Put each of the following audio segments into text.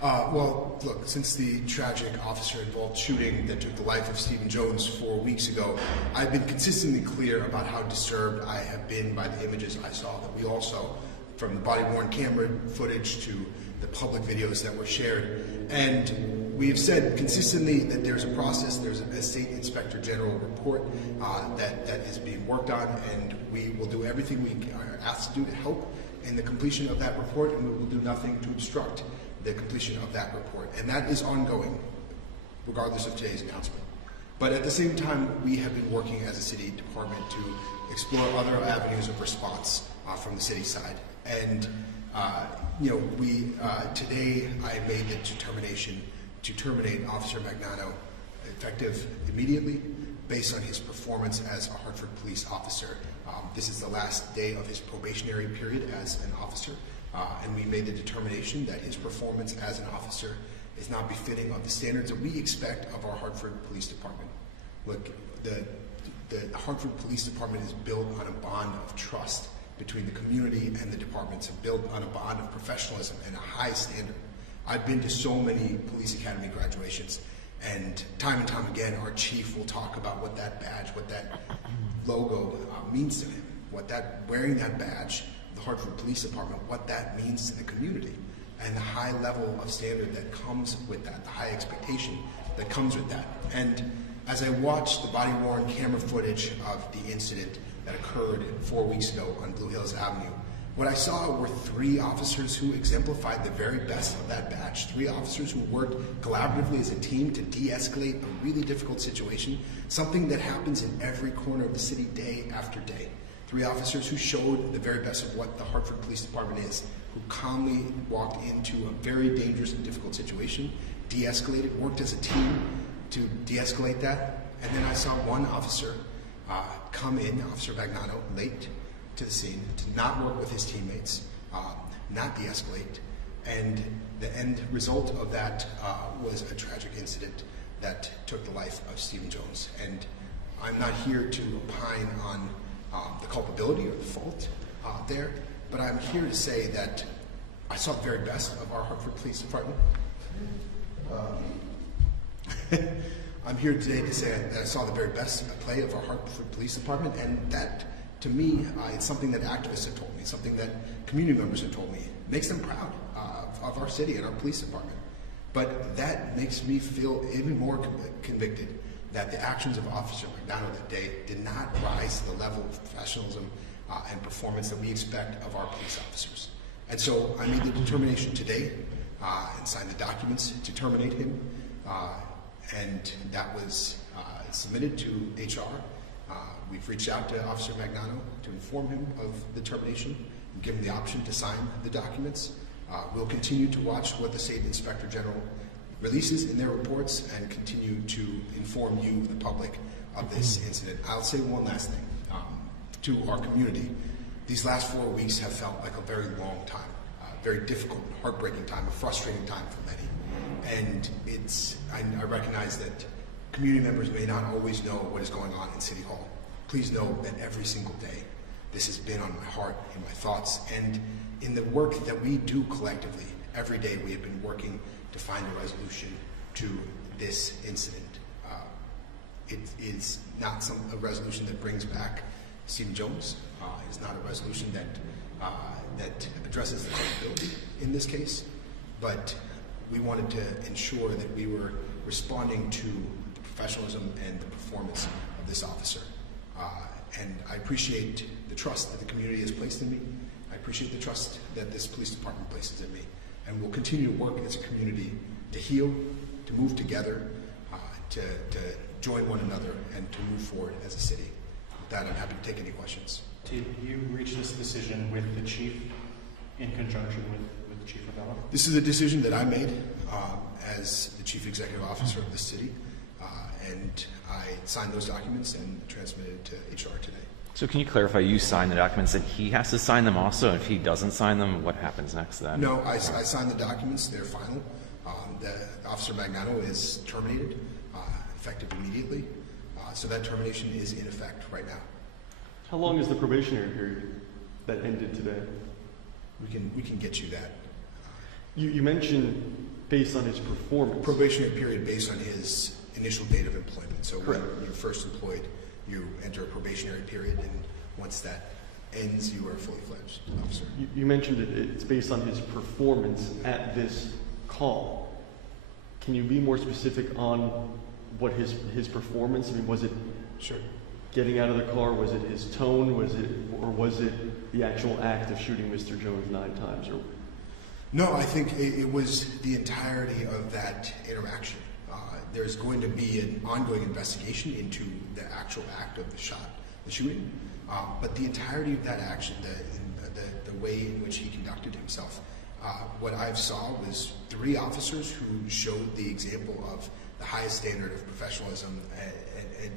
Well, look, since the tragic officer-involved shooting that took the life of Stephen Jones 4 weeks ago, I've been consistently clear about how disturbed I have been by the images I saw, that we all saw, from the body-worn camera footage to the public videos that were shared. And we have said consistently that there's a process, there's a State Inspector General report that is being worked on, and we will do everything we are asked to do to help in the completion of that report, and we will do nothing to obstruct the completion of that report. And that is ongoing, regardless of today's announcement. But at the same time, we have been working as a city department to explore other avenues of response from the city side. And today I made the determination to terminate Officer Magnano effective immediately based on his performance as a Hartford Police officer. This is the last day of his probationary period as an officer, and we made the determination that his performance as an officer is not befitting of the standards that we expect of our Hartford Police Department. Look, the Hartford Police Department is built on a bond of trust between the community and the departments, and built on a bond of professionalism and a high standard. I've been to so many police academy graduations, and time again, our chief will talk about what that badge, what that logo means to him, wearing that badge, the Hartford Police Department, what that means to the community, and the high level of standard that comes with that, the high expectation that comes with that. And as I watched the body-worn camera footage of the incident that occurred 4 weeks ago on Blue Hills Avenue, what I saw were 3 officers who exemplified the very best of that badge. 3 officers who worked collaboratively as a team to de-escalate a really difficult situation, something that happens in every corner of the city day after day. 3 officers who showed the very best of what the Hartford Police Department is, who calmly walked into a very dangerous and difficult situation, de-escalated, worked as a team to de-escalate that. And then I saw one officer come in, Officer Magnano, late to the scene, to not work with his teammates, not de-escalate, and the end result of that was a tragic incident that took the life of Stephen Jones. And I'm not here to opine on the culpability or the fault there, but I'm here to say that I saw the very best of our Hartford Police Department. I'm here today to say that I saw the very best play of our Hartford Police Department, and that, to me, it's something that activists have told me, something that community members have told me. It makes them proud of our city and our police department. But that makes me feel even more convicted that the actions of Officer Magnano that day did not rise to the level of professionalism and performance that we expect of our police officers. And so I made the determination today and signed the documents to terminate him, and that was submitted to HR. We've reached out to Officer Magnano to inform him of the termination and give him the option to sign the documents. We'll continue to watch what the State Inspector General releases in their reports and continue to inform you, the public, of this incident. I'll say one last thing to our community. These last 4 weeks have felt like a very long time, a very difficult, heartbreaking time, a frustrating time for many. And I recognize that community members may not always know what is going on in City Hall. Please know that every single day this has been on my heart, in my thoughts, and in the work that we do collectively. Every day we have been working to find a resolution to this incident. It is not a resolution that brings back Stephen Jones. It is not a resolution that addresses the culpability in this case, but we wanted to ensure that we were responding to the professionalism and the performance of this officer. And I appreciate the trust that the community has placed in me. I appreciate the trust that this police department places in me. And we'll continue to work as a community to heal, to move together, to join one another, and to move forward as a city. With that, I'm happy to take any questions. Did you reach this decision with the chief in conjunction with Chief Ravello? This is a decision that I made as the chief executive officer of the city, and I signed those documents and transmitted it to HR today. So can you clarify, you signed the documents and he has to sign them also? If he doesn't sign them, what happens next then? No, I signed the documents. They're final. The Officer Magnano is terminated, effective immediately. So that termination is in effect right now. How long is the probationary period that ended today? We can get you that. You mentioned based on his performance. Probationary period based on his initial date of employment. So Correct. when you're first employed, you enter a probationary period, and once that ends, you are a fully fledged officer. You mentioned it's based on his performance at this call. Can you be more specific on what his performance? I mean, was it Sure. getting out of the car? Was it his tone? Was it the actual act of shooting Mr. Jones 9 times? Or No, I think it was the entirety of that interaction. There's going to be an ongoing investigation into the actual act of the shooting, but the entirety of that action, the way in which he conducted himself, what I saw was 3 officers who showed the example of the highest standard of professionalism,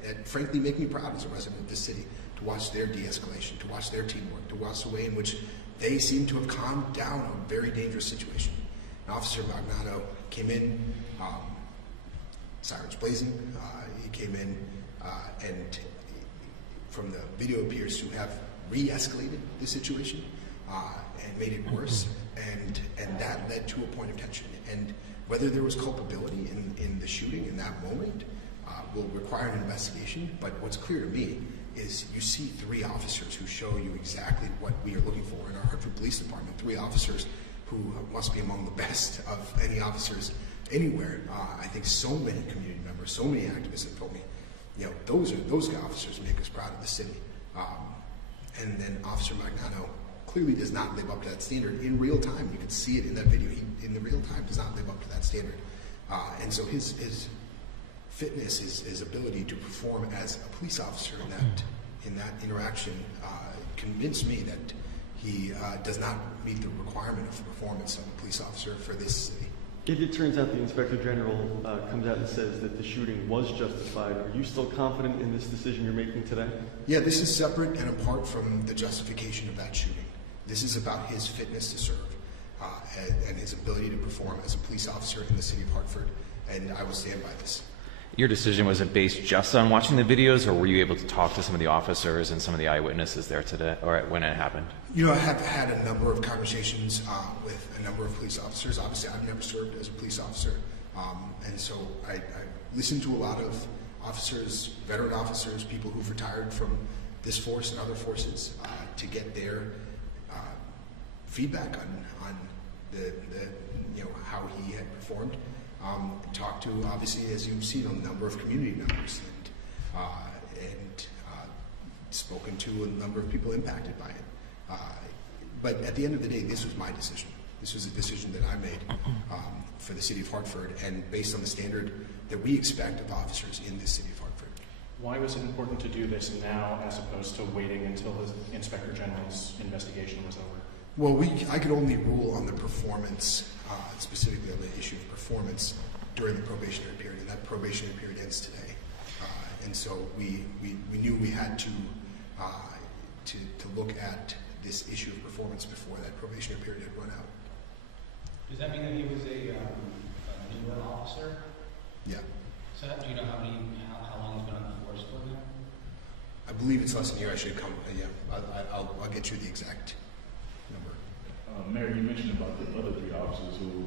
and frankly make me proud as a resident of this city to watch their de-escalation, to watch their teamwork, to watch the way in which they seem to have calmed down a very dangerous situation. And Officer Magnano came in, sirens blazing. He came in and from the video appears to have re-escalated the situation and made it worse, and that led to a point of tension. And whether there was culpability in the shooting in that moment will require an investigation, but what's clear to me is you see 3 officers who show you exactly what we are looking for in our Hartford Police Department. 3 officers who must be among the best of any officers anywhere. I think so many community members, so many activists have told me, those officers make us proud of the city. And then Officer Magnano clearly does not live up to that standard in real time. You can see it in that video. He, in the real time, does not live up to that standard. And so his fitness, his ability to perform as a police officer in that interaction convinced me that he does not meet the requirement of performance of a police officer for this city. if it turns out the Inspector General comes out and says that the shooting was justified, are you still confident in this decision you're making today? Yeah, this is separate and apart from the justification of that shooting. This is about his fitness to serve and his ability to perform as a police officer in the city of Hartford, and I will stand by this. Your decision, was it based just on watching the videos, or were you able to talk to some of the officers and some of the eyewitnesses there today, or when it happened? You know, I have had a number of conversations with a number of police officers. Obviously, I've never served as a police officer, and so I listened to a lot of officers, veteran officers, people who've retired from this force and other forces to get their feedback on the how he had performed. Talked to, obviously, as you've seen, a number of community members and spoken to a number of people impacted by it. But at the end of the day, this was my decision. This was a decision that I made for the city of Hartford, and based on the standard that we expect of officers in this city of Hartford. Why was it important to do this now as opposed to waiting until the Inspector General's investigation was over? Well, I could only rule on the performance, specifically on the issue of performance during the probationary period, and that probationary period ends today. And so we knew we had to look at this issue of performance before that probationary period had run out. Does that mean that he was a newer officer? Yeah. So do you know how long he's been on the force for now? I believe it's less than a year. I should come. Yeah, I'll get you the exact number. Mary, you mentioned about the other 3 officers who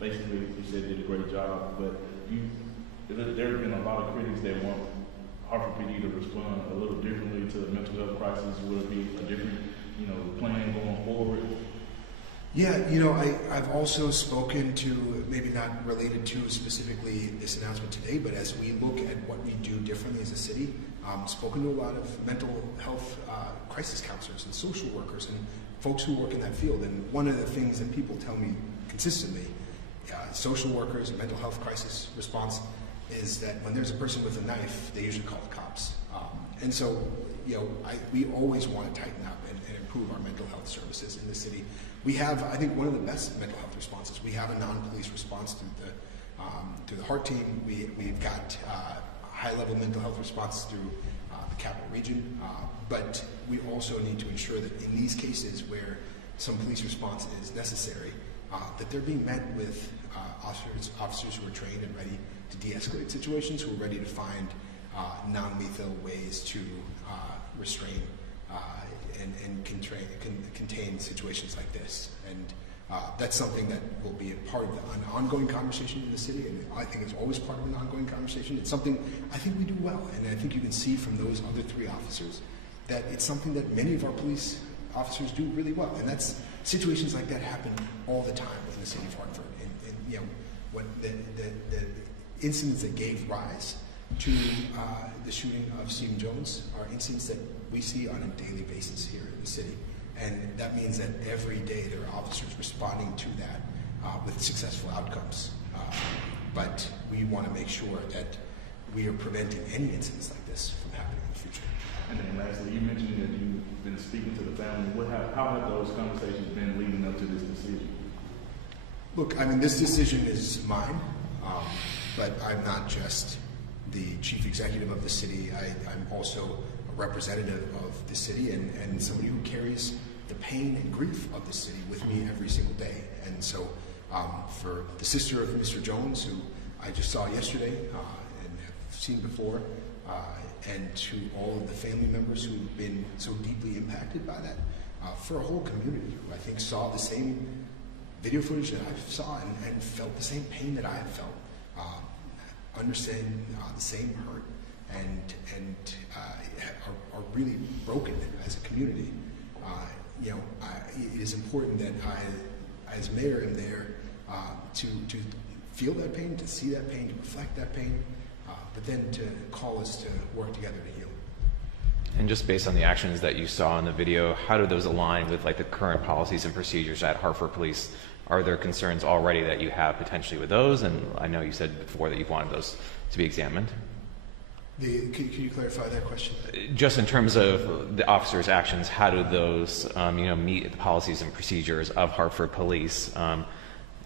basically you said did a great job, but there have been a lot of critics that want Hartford PD to respond a little differently to the mental health crisis. Will it be a different, plan going forward? Yeah, I've also spoken to, maybe not related to specifically this announcement today, but as we look at what we do differently as a city, spoken to a lot of mental health crisis counselors and social workers and folks who work in that field. And one of the things that people tell me consistently, social workers and mental health crisis response, is that when there's a person with a knife, they usually call the cops. And so, we always want to tighten up and improve our mental health services in the city. We have, I think, one of the best mental health responses. We have a non-police response through the HEART team. We've got high-level mental health response through the Capital Region. But we also need to ensure that in these cases where some police response is necessary, that they're being met with officers who are trained and ready to de-escalate situations, who are ready to find non-lethal ways to restrain and contain situations like this. And That's something that will be a part of an ongoing conversation in the city, and I think it's always part of an ongoing conversation. It's something I think we do well, and I think you can see from those other 3 officers that it's something that many of our police officers do really well, and that's situations like that happen all the time in the city of Hartford. And you know, what the incidents that gave rise to the shooting of Stephen Jones are incidents that we see on a daily basis here in the city. And that means that every day there are officers responding to that with successful outcomes. But we want to make sure that we are preventing any incidents like this from happening in the future. And then lastly, you mentioned that you've been speaking to the family. How have those conversations been leading up to this decision? Look, I mean, this decision is mine, but I'm not just the chief executive of the city. I'm also a representative of the city and somebody who carries the pain and grief of the city with me every single day. And so for the sister of Mr. Jones, who I just saw yesterday and have seen before, and to all of the family members who've been so deeply impacted by that, for a whole community who I think saw the same video footage that I saw and felt the same pain that I have felt, understand the same hurt, and are really broken as a community. You know, it is important that I, as mayor, am there to feel that pain, to see that pain, to reflect that pain, but then to call us to work together to heal. And just based on the actions that you saw in the video, how do those align with like the current policies and procedures at Hartford Police? Are there concerns already that you have potentially with those? And I know you said before that you've wanted those to be examined. Could you clarify that question? Just in terms of the officers' actions, how do those, meet the policies and procedures of Hartford Police? I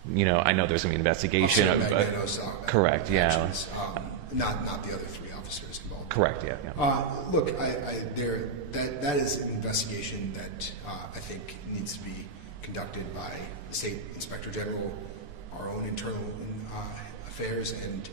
know there's going to be an investigation. Officer Magnano's, correct. actions, not the other 3 officers involved. Correct. Yeah. Look, that is an investigation that I think needs to be conducted by the State Inspector General, our own internal affairs, and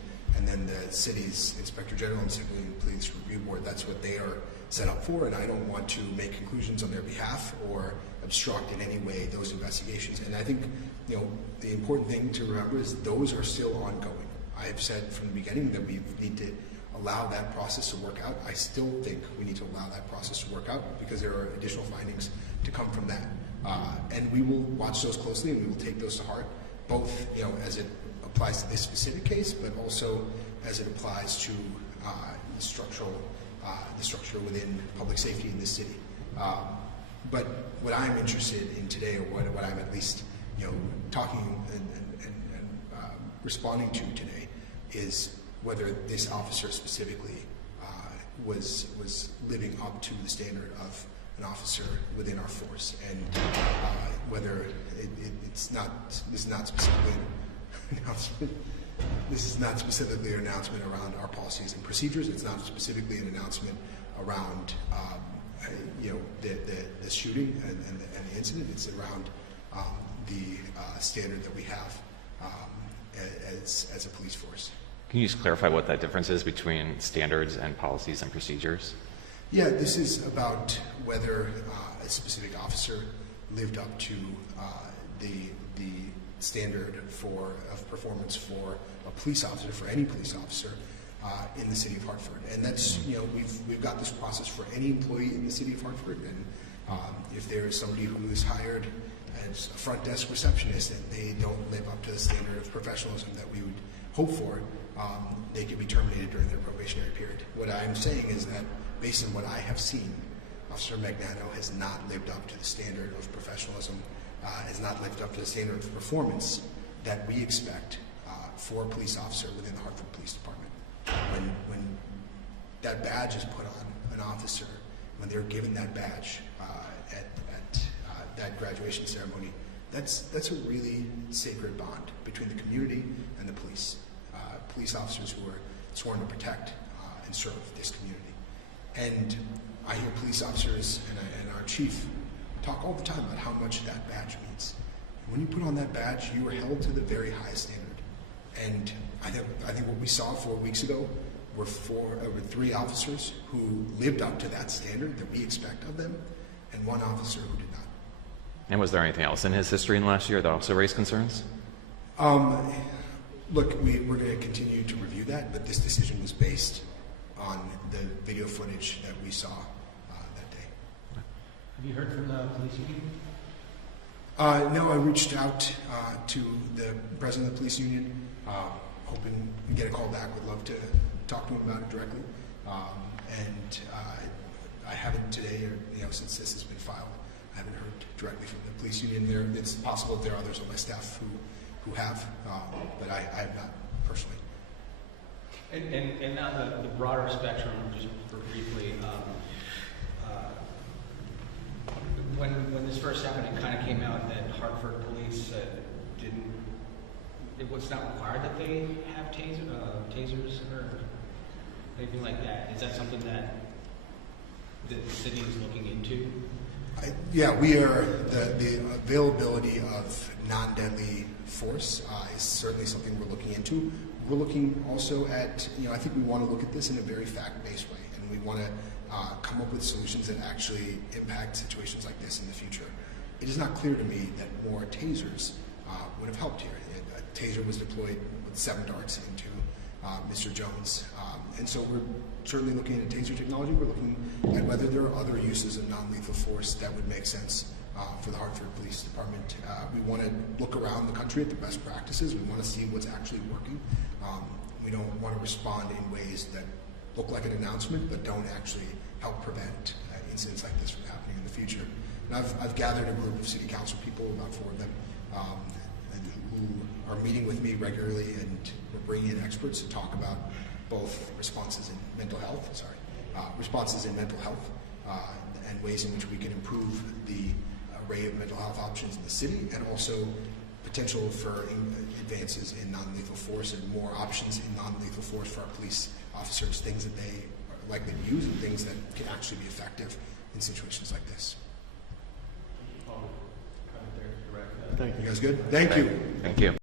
then the city's Inspector General and Civilian Police Review Board. That's what they are set up for, and I don't want to make conclusions on their behalf or obstruct in any way those investigations. And I think, the important thing to remember is those are still ongoing. I have said from the beginning that we need to allow that process to work out. I still think we need to allow that process to work out because there are additional findings to come from that. And we will watch those closely, and we will take those to heart, both as it applies to this specific case, but also as it applies to the structure within public safety in this city. But what I'm interested in today, or what I'm at least talking and responding to today, is whether this officer specifically was living up to the standard of an officer within our force, and whether this is not specifically an announcement. This is not specifically an announcement around our policies and procedures. It's not specifically an announcement around the shooting and the incident. It's around the standard that we have as a police force. Can you just clarify what that difference is between standards and policies and procedures? Yeah, this is about whether a specific officer lived up to the standard of performance for a police officer, for any police officer in the city of Hartford. And that's, we've got this process for any employee in the city of Hartford. And if there is somebody who is hired as a front desk receptionist and they don't live up to the standard of professionalism that we would hope for, they can be terminated during their probationary period. What I'm saying is that based on what I have seen, Officer Magnano has not lived up to the standard of professionalism, has not lived up to the standard of performance that we expect for a police officer within the Hartford Police Department. When that badge is put on an officer, when they're given that badge at that graduation ceremony, that's a really sacred bond between the community and the police. Police officers who are sworn to protect and serve this community. And I hear police officers and our chief talk all the time about how much that badge means. When you put on that badge, you are held to the very highest standard. And I think what we saw 4 weeks ago were 3 officers who lived up to that standard that we expect of them, and 1 officer who did not. And was there anything else in his history in the last year that also raised concerns? Look, we're going to continue to review that, but this decision was based on the video footage that we saw that day. Have you heard from the police union? No, I reached out to the president of the police union, hoping to get a call back. Would love to talk to him about it directly. And I haven't today, or since this has been filed, I haven't heard directly from the police union. It's possible that there are others on my staff who have, but I have not personally. And now the broader spectrum, just for briefly, when this first happened, it kind of came out that Hartford Police it was not required that they have tasers or anything like that. Is that something that the city is looking into? Yeah, we are, the availability of non-deadly force is certainly something we're looking into. We're looking also at, I think we want to look at this in a very fact-based way, and we want to come up with solutions that actually impact situations like this in the future. It is not clear to me that more tasers would have helped here. A taser was deployed with 7 darts into Mr. Jones, and so we're certainly looking at taser technology. We're looking at whether there are other uses of non-lethal force that would make sense for the Hartford Police Department. We want to look around the country at the best practices. We want to see what's actually working. We don't want to respond in ways that look like an announcement but don't actually help prevent incidents like this from happening in the future. And I've gathered a group of city council people, about 4 of them, who are meeting with me regularly, and we're bringing in experts to talk about both responses in mental health, and ways in which we can improve the array of mental health options in the city, and also potential for advances in non-lethal force and more options in non-lethal force for our police officers, things that they are likely to use and things that can actually be effective in situations like this. Thank you. You guys good? Thank you. Thank you.